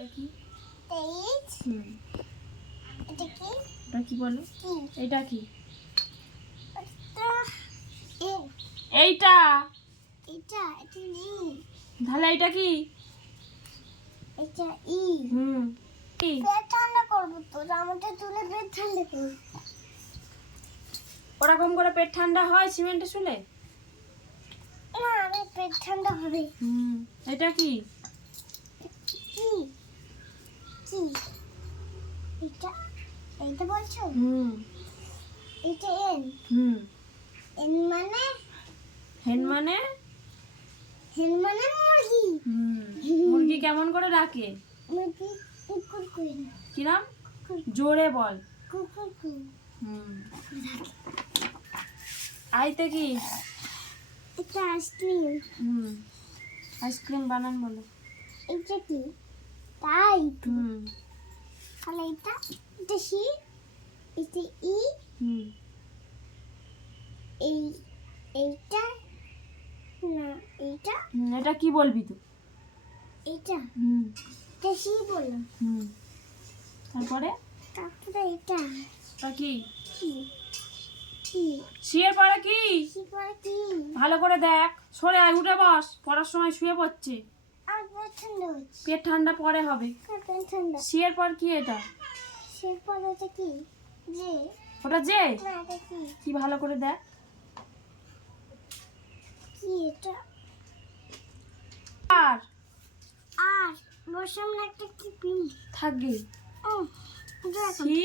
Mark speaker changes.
Speaker 1: এটা কি?
Speaker 2: তেইশ
Speaker 1: হুম।
Speaker 2: এটা কি?
Speaker 1: এটা কি বলো? এটা কি? এইটা।
Speaker 2: এটা এটা নেই।
Speaker 1: তাহলে কি?
Speaker 2: এটা ই।
Speaker 1: হুম কি?
Speaker 2: পেট ঠান্ডা করব তো তুলে করব।
Speaker 1: ওরকম করে পেট ঠান্ডা হয় সিমেন্টে শুলে?
Speaker 2: না আমি পেট ঠান্ডা হবে।
Speaker 1: হুম এটা কি?
Speaker 2: কি? কি? এটা এইটা বলছো?
Speaker 1: হুম।
Speaker 2: এটা এন।
Speaker 1: হুম।
Speaker 2: এন মানে?
Speaker 1: হেন মানে?
Speaker 2: হেন মানে মুরগি।
Speaker 1: হুম। মুরগি কেমন করে ডাকে?
Speaker 2: মুরগি কুকুর কুই
Speaker 1: কিরাম জোরে বল।
Speaker 2: কুকুর কুই
Speaker 1: হুম। আইতে কি?
Speaker 2: এটা আইসক্রিম।
Speaker 1: হুম। আইসক্রিম বানান বলো।
Speaker 2: এটা কি? তাই তাহলে এটা এটা সি এটা ই
Speaker 1: হুম।
Speaker 2: এই এইটা না এইটা
Speaker 1: এটা কি বলবি তুই?
Speaker 2: এইটা
Speaker 1: হুম।
Speaker 2: এটা সি বললাম।
Speaker 1: হুম। তারপরে?
Speaker 2: তারপরে এটা।
Speaker 1: তা কি? শুয়ে পড়ে কি? ভালো করে দেখ। সরে আয় উঠে বস। পড়ার সময় শুয়ে পড়ছে। পেট ঠান্ডা পরে হবে।
Speaker 2: পছন্দ
Speaker 1: পর কি এটা?
Speaker 2: সেরপর এটা কি? যে।
Speaker 1: ওটা যে?
Speaker 2: কি?
Speaker 1: ভালো করে দেখ।
Speaker 2: কি এটা?
Speaker 1: আর।
Speaker 2: আর বসাম একটা কি পিন
Speaker 1: থাকবে।
Speaker 2: ও
Speaker 1: সি?